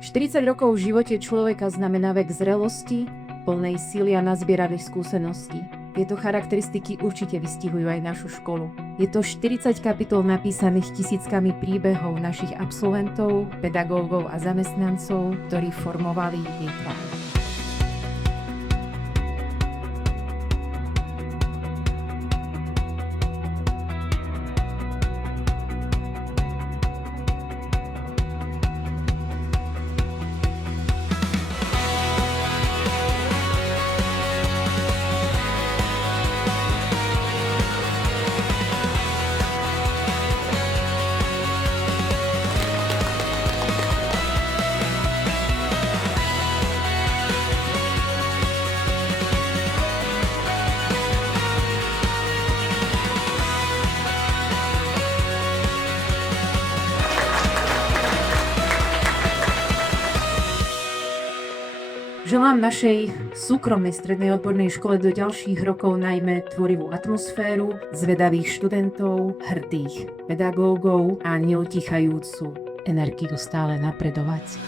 40 rokov v živote človeka znamená vek zrelosti, plnej síly a nazbieraných skúseností. Tieto charakteristiky určite vystihujú aj našu školu. Je to 40 kapitol napísaných tisíckami príbehov našich absolventov, pedagógov a zamestnancov, ktorí formovali jej tvár. Želám našej súkromnej strednej odbornej škole do ďalších rokov najmä tvorivú atmosféru, zvedavých študentov, hrdých pedagógov a neutichajúcu energiu stále napredovať.